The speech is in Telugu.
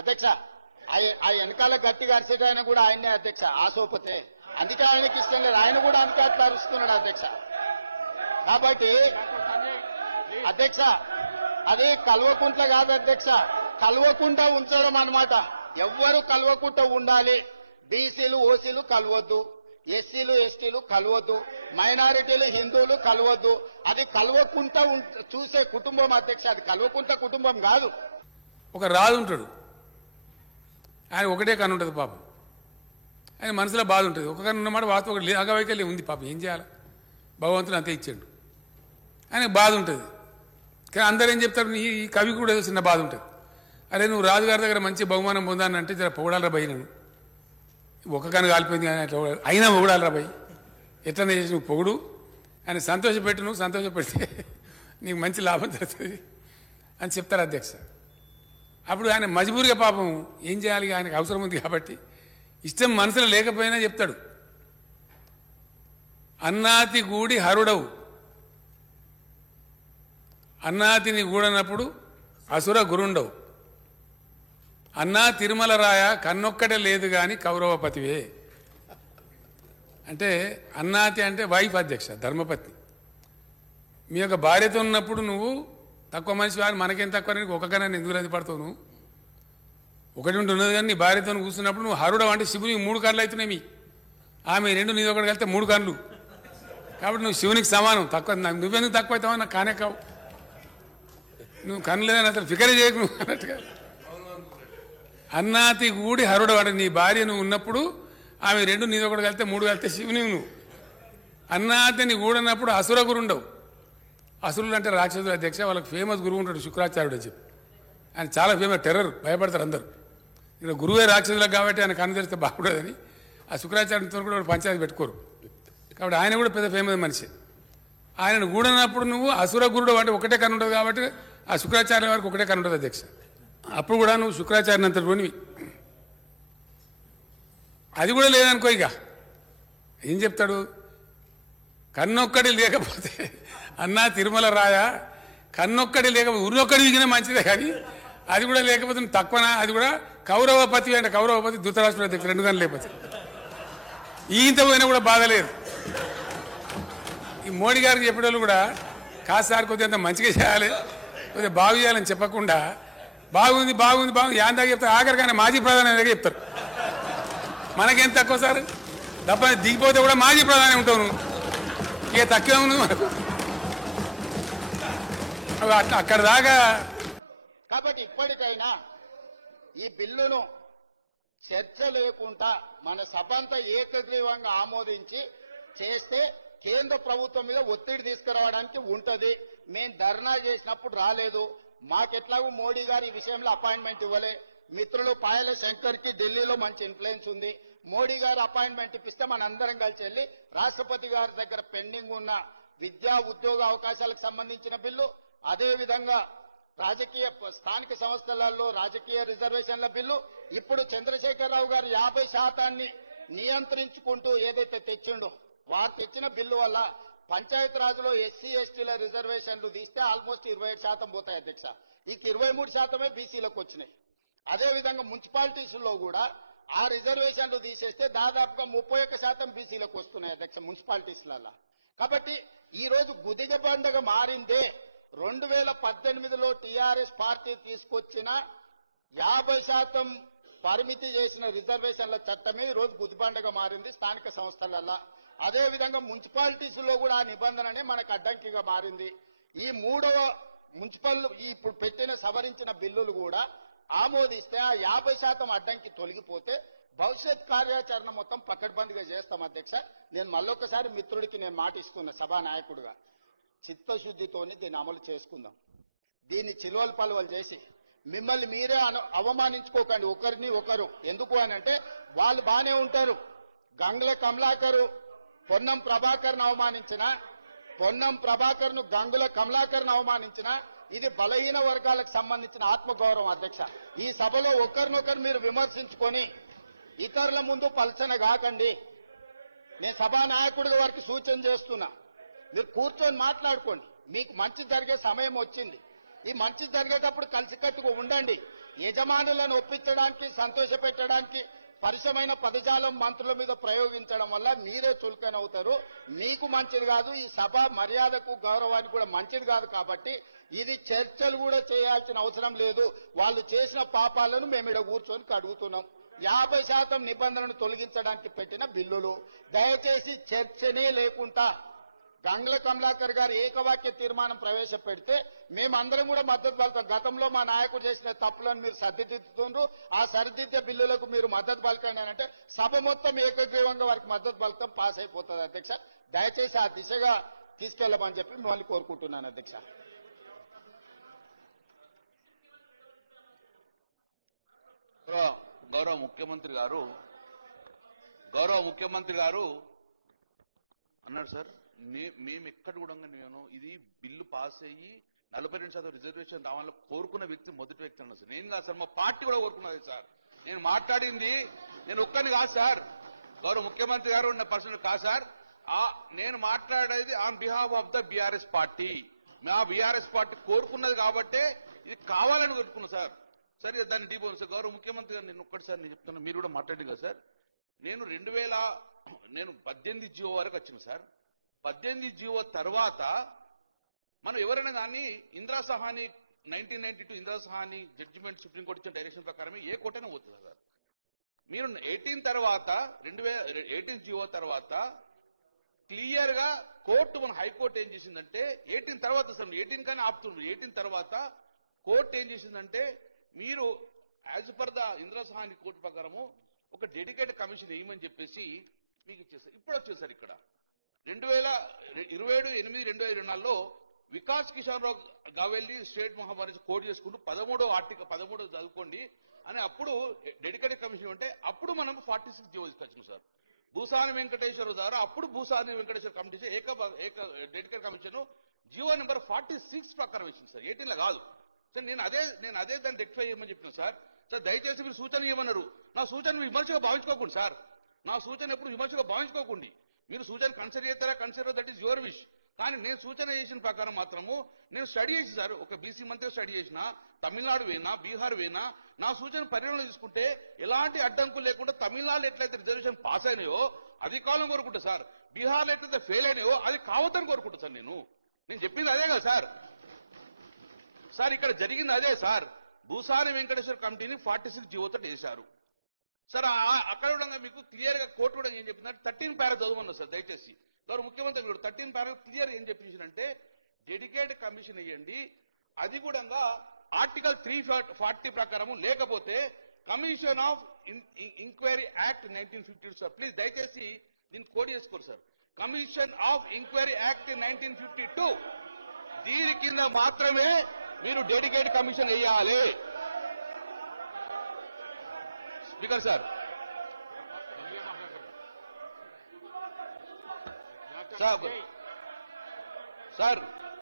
అధ్యక్ష ఆ వెనకాల గట్టిగా అరిసేట ఆయన కూడా ఆయనే అధ్యక్ష ఆసోపతే, అందుకే ఆయనకి ఇష్టం లేదు, ఆయన కూడా అందుకే అట్లా అరుస్తున్నాడు అధ్యక్ష. కాబట్టి అధ్యక్ష అది కల్వకుంట్ల కాదు అధ్యక్ష, కల్వకుండా ఉంచడం అన్నమాట. ఎవ్వరు కల్వకుంట ఉండాలి, బీసీలు ఓసీలు కలవద్దు, ఎస్సీలు ఎస్టీలు కలవద్దు, మైనారిటీలు హిందువులు కలవద్దు. అది కలవకుంట చూసే కుటుంబం అధ్యక్ష, అది కలవకుంట కుటుంబం కాదు. ఒక రాజు ఉంటాడు, ఆయన ఒకటే కన్ను ఉంటుంది పాపం, ఆయన మనసులో బాధ ఉంటుంది. ఒక కన్ను ఉన్నమాట వాస్తవం ఒకటి అగవైకల్యం ఉంది పాపం, ఏం చేయాలి, భగవంతుడు అంతే ఇచ్చాడు, ఆయనకు బాధ ఉంటుంది. కానీ అందరూ ఏం చెప్తారు, ఈ కవి కూడా ఏదో చిన్న బాధ ఉంటుంది, అరే నువ్వు రాజుగారి దగ్గర మంచి బహుమానం పొందానంటే జర పొగడాలరా భయ్, నేను ఒక కన్ను కాలిపోయింది కానీ అట్లా అయినా పొగడాలరా భయ్, ఎట్లనే చేసి నువ్వు పొగుడు, ఆయన సంతోషపెట్టు, నువ్వు సంతోషపెడితే నీకు మంచి లాభం జరుగుతుంది అని చెప్తారు అధ్యక్ష. అప్పుడు ఆయన మజబూరిగా పాపం ఏం చేయాలి, ఆయనకు అవసరం ఉంది కాబట్టి ఇష్టం మనసులో లేకపోయినా చెప్తాడు, అన్నాతి గూడి హరుడవు, అన్నాతిని గూడనప్పుడు అసుర గురుండవు, అన్నా తిరుమల రాయ కన్నొక్కటే లేదు గాని కౌరవపతివే. అంటే అన్నాతి అంటే వైఫ్ అధ్యక్ష, ధర్మపత్ని. మీ యొక్క భార్యతో ఉన్నప్పుడు నువ్వు తక్కువ మనిషి వాడు, మనకేం తక్కువ, ఒక కన్నా ఎందుకు రద్దు పడతావు, నువ్వు ఒకటి ఉంటున్నది కానీ నీ భార్యతో కూర్చున్నప్పుడు నువ్వు హరుడవు అంటే శివునికి 3 కళ్ళు అవుతున్నాయి, మీ ఆమె 2 నీది ఒకటి కలిస్తే 3 కళ్ళు, కాబట్టి నువ్వు శివునికి సమానం. తక్కువ నువ్వెందుకు తక్కువ అవుతావా, నాకు కానే కావు, నువ్వు కన్ను లేదని అసలు ఫికర్ చేయకు నువ్వు అన్నట్టుగా. అన్నాతి గూడి హరుడు అంటే నీ భార్య నువ్వు ఉన్నప్పుడు ఆమె 2 నీది ఒకటి కలిస్తే 3 కలిస్తే శివుని నువ్వు. అన్నాతిని గూడన్నప్పుడు అసుర గురుండవు, అసురులు అంటే రాక్షసులు అధ్యక్ష, వాళ్ళకి ఫేమస్ గురువు ఉంటాడు శుక్రాచార్యుడు అని చెప్పి, ఆయన చాలా ఫేమస్, టెర్రర్, భయపడతారు అందరూ. ఇక్కడ గురువే రాక్షసులకు కాబట్టి ఆయన కన్ను తెరిస్తే బాగుండదని ఆ శుక్రాచార్యుడితో కూడా పంచాయతీ పెట్టుకోరు, కాబట్టి ఆయన కూడా పెద్ద ఫేమస్ మనిషి. ఆయనను గూడనప్పుడు నువ్వు అసుర గురుడు అంటే ఒకటే కన్ను ఉంటుంది కాబట్టి ఆ శుక్రాచార్య వారికి ఒకటే కన్ను ఉంటుంది అధ్యక్ష. అప్పుడు కూడా నువ్వు శుక్రాచార్య అంతటివి, అది కూడా లేదనుకో ఇక ఏం చెప్తాడు, కన్నొక్కడి లేకపోతే అన్నా తిరుమల రాయ, కన్నొక్కడి లేకపోతే ఉర్రొక్కడి విగిన మంచిదే, కానీ అది కూడా లేకపోతే తక్కువనా, అది కూడా కౌరవపతి అంటే కౌరవపతి ధృతరాష్ట్రుడు అధ్యక్షుడు 2 గంటలు లేకపోతే ఈయంత పోయినా కూడా బాధ లేదు. ఈ మోడీ గారికి చెప్పేవాళ్ళు కూడా కాసారి కొద్దిగా మంచిగా చేయాలి, కొద్దిగా బాగు చేయాలని చెప్పకుండా బాగుంది బాగుంది బాగుంది యాందాగా చెప్తారు, ఆఖరికైనా మాజీ ప్రధాని దగ్గర చెప్తారు. మనకేం తక్కువ సార్, తప్ప దిగిపోతే కూడా మాజీ ప్రధాని ఉంటావు నువ్వు, ఇక తక్కువ ఉంది మనకు అక్కడ దాకా. కాబట్టి ఇప్పటికైనా ఈ బిల్లును చర్చ లేకుండా మన సభ అంతా ఏకగ్రీవంగా ఆమోదించి చేస్తే కేంద్ర ప్రభుత్వం మీద ఒత్తిడి తీసుకురావడానికి ఉంటది. మేము ధర్నా చేసినప్పుడు రాలేదు, మాకెట్లాగూ మోడీ గారు ఈ విషయంలో అపాయింట్మెంట్ ఇవ్వలే, మిత్రులు పాయల శంకర్ కి ఢిల్లీలో మంచి ఇన్ఫ్లుయెన్స్ ఉంది, మోడీ గారు అపాయింట్మెంట్ ఇప్పిస్తే మనందరం కలిసి వెళ్లి రాష్ట్రపతి గారి దగ్గర పెండింగ్ ఉన్న విద్యా ఉద్యోగ అవకాశాలకు సంబంధించిన బిల్లు, అదేవిధంగా రాజకీయ స్థానిక సంస్థలలో రాజకీయ రిజర్వేషన్ల బిల్లు, ఇప్పుడు చంద్రశేఖరరావు గారు 50% నియంత్రించుకుంటూ ఏదైతే తెచ్చిండో వారు తెచ్చిన బిల్లు వల్ల పంచాయతీ రాజులో ఎస్సీ ఎస్టీల రిజర్వేషన్లు తీస్తే ఆల్మోస్ట్ 27% పోతాయి అధ్యక్ష, ఇక 23% బీసీలకు వచ్చినాయి. అదేవిధంగా మున్సిపాలిటీస్లో కూడా ఆ రిజర్వేషన్లు తీసేస్తే దాదాపుగా 31% బీసీలకు వస్తున్నాయి అధ్యక్ష మున్సిపాలిటీస్లలో. కాబట్టి ఈ రోజు గుదిగ బండగా మారిందే 2018లో టీఆర్ఎస్ పార్టీ తీసుకొచ్చిన 50% పరిమితి చేసిన రిజర్వేషన్ల చట్టమే ఈ రోజు గుదిబండగా మారింది స్థానిక సంస్థలలో. అదేవిధంగా మున్సిపాలిటీస్ లో కూడా ఆ నిబంధననే మనకు అడ్డంకిగా మారింది. ఈ 3వ మున్సిపల్ ఇప్పుడు పెట్టిన సవరించిన బిల్లులు కూడా ఆమోదిస్తే ఆ 50% అడ్డంకి తొలగిపోతే భవిష్యత్ కార్యాచరణ మొత్తం పకడ్బందీగా చేస్తాం అధ్యక్ష. నేను మళ్ళొకసారి మిత్రుడికి నేను మాట ఇస్తున్నా సభా నాయకుడిగా, చిత్తశుద్ధితోని దీన్ని అమలు చేసుకుందాం. దీన్ని చిలువలు పలువలు చేసి మిమ్మల్ని మీరే అవమానించుకోకండి ఒకరిని ఒకరు. ఎందుకు అని అంటే వాళ్ళు బానే ఉంటారు, గంగుల కమలాకర్ పొన్నం ప్రభాకర్ ను అవమానించిన, పొన్నం ప్రభాకర్ ను గంగుల కమలాకర్ ను అవమానించిన, ఇది బలహీన వర్గాలకు సంబంధించిన ఆత్మగౌరవం అధ్యక్ష. ఈ సభలో ఒకరినొకరు మీరు విమర్శించుకొని ఇతరుల ముందు పలచన కాకండి. నేను సభా నాయకుడిగా వారికి సూచన చేస్తున్నా, మీరు కూర్చొని మాట్లాడుకోండి, మీకు మంచి జరిగే సమయం వచ్చింది. ఈ మంచి జరిగేటప్పుడు కలిసికట్టుగా ఉండండి. యజమానులను ఒప్పించడానికి సంతోషపెట్టడానికి పరిశమైన పదజాలం మంత్రుల మీద ప్రయోగించడం వల్ల మీరే చులకనవుతారు. మీకు మంచిది కాదు, ఈ సభ మర్యాదకు గౌరవానికి కూడా మంచిది కాదు. కాబట్టి ఇది చర్చలు కూడా చేయాల్సిన అవసరం లేదు. వాళ్ళు చేసిన పాపాలను మేము ఇక్కడ కూర్చొని కడుగుతున్నాం. 50% నిబంధనలను తొలగించడానికి పెట్టిన బిల్లులు. దయచేసి చర్చనే లేకుండా గంగుల కమలాకర్ గారు ఏకవాక్య తీర్మానం ప్రవేశపెడితే మేమందరం కూడా మద్దతు పలుకుతాం. గతంలో మా నాయకుడు చేసిన తప్పులను మీరు సరిదిద్దుతుండ్రు, ఆ సరిదిద్దే బిల్లులకు మీరు మద్దతు పలకండి అని అంటే సభ మొత్తం ఏకగ్రీవంగా వారికి మద్దతు పలకం పాస్ అయిపోతుంది. అధ్యక్ష, దయచేసి ఆ దిశగా తీసుకెళ్లమని చెప్పి మిమ్మల్ని కోరుకుంటున్నాను. అధ్యక్ష, గౌరవ ముఖ్యమంత్రి గారు అన్నారు సార్, మేము ఎక్కడ కూడా నేను ఇది బిల్లు పాస్ అయ్యి 42% రిజర్వేషన్ రావాలని కోరుకున్న వ్యక్తి మొదటి వ్యక్తి అన్నారు సార్. నేను కాదు సార్, మా పార్టీ కూడా కోరుకున్నది సార్. నేను మాట్లాడింది నేను ఒక్కరిని కాదు సార్, గౌరవ ముఖ్యమంత్రి గారు ఉన్న పర్సన్ కాదు సార్. నేను మాట్లాడేది on behalf of the BRS party. మా బీఆర్ఎస్ పార్టీ కోరుకున్నది కాబట్టే ఇది కావాలని కోరుకున్నా సార్. సరే దాన్ని డీబోన్ సార్. గౌరవ ముఖ్యమంత్రి గారు నేను ఒక్కటి సార్ నేను చెప్తాను, మీరు కూడా మాట్లాడింది కదా సార్. నేను 18 జియో వరకు వచ్చిన సార్. 18 జియో తర్వాత మనం ఎవరైనా కానీ ఇందిరా సహాని 1992 ఇందిరా సహాని జడ్జిమెంట్ సుప్రీంకోర్టు ఇచ్చిన డైరెక్షన్ ప్రకారమే ఏ కోర్టైనా పోతుంది సార్. మీరు 18 జియో తర్వాత క్లియర్ గా కోర్టు మన హైకోర్టు ఏం చేసిందంటే 18 తర్వాత సార్ 18 కానీ ఆపుతున్నారు. 18 తర్వాత కోర్టు ఏం చేసిందంటే మీరు as per the Indira Sawhney court ప్రకారము ఒక డెడికేటెడ్ కమిషన్ వేయమని చెప్పేసి మీకు ఇచ్చేస్తారు. ఇప్పుడు వచ్చేసారు ఇక్కడ 27/8/2024లో వికాస్ కిషన్ రావు గావెల్లి స్టేట్ మహాభారత్ కోర్టు చేసుకుంటూ 13వ ఆర్టికల్ 13 చదువుకోండి అని అప్పుడు డెడికేటెడ్ కమిషన్ ఉంటే అప్పుడు మనం 46 జియో తీసుకొచ్చాం సార్. భూసాని వెంకటేశ్వర ద్వారా అప్పుడు Busani Venkateswara committee dedicated commission GO number 46 ప్రకారం ఇచ్చింది సార్. 18లో కాదు సార్. నేను అదే దాన్ని రెక్టిఫై చేయమని చెప్పిన సార్. దయచేసి మీరు సూచన ఇవ్వమన్నారు. నా సూచన విమర్శగా భావించుకోకండి సార్. నా సూచన ఎప్పుడు విమర్శగా భావించుకోకండి. మీరు సూచన కన్సిడర్ చేస్తారా consider, that is your wish. కానీ నేను సూచన చేసిన ప్రకారం మాత్రము నేను స్టడీ చేసి సార్ ఒక బీసీ మంత్రి స్టడీ చేసిన, తమిళనాడు వేనా బీహార్ వేనా నా సూచన పరిగణన తీసుకుంటే ఎలాంటి అడ్డంకులు లేకుండా తమిళనాడులో ఎట్లయితే రిజర్వేషన్ పాస్ అయినాయో అది కావాలని కోరుకుంటా సార్. బీహార్లో ఎట్లయితే ఫెయిల్ అయినాయో అది కావద్దని కోరుకుంటా సార్. నేను చెప్పింది అదే కదా సార్. సార్ ఇక్కడ జరిగింది అదే సార్. భూసాని వెంకటేశ్వర కమిటీని 46 జియోతో వేశారు సార్. అక్కడ కూడా మీకు క్లియర్ గా కోర్టు కూడా ఏం చెప్తున్నారు 13 పారా చదవమన్నారు సార్. దయచేసి గౌరవ ముఖ్యమంత్రి కూడా 13 పారా క్లియర్ ఏం చెప్పించారంటే డెడికేటెడ్ కమిషన్ ఇవ్వండి, అది కూడా ఆర్టికల్ 340 ప్రకారము, లేకపోతే commission of enquiry act 1952 sir. Please దయచేసి దీన్ని కోడ్ చేసుకోరు sir. Commission of enquiry act 1952 దీని కింద మాత్రమే మీరు డెడికేటెడ్ కమిషన్ వేయాలి. Speaker sir, sir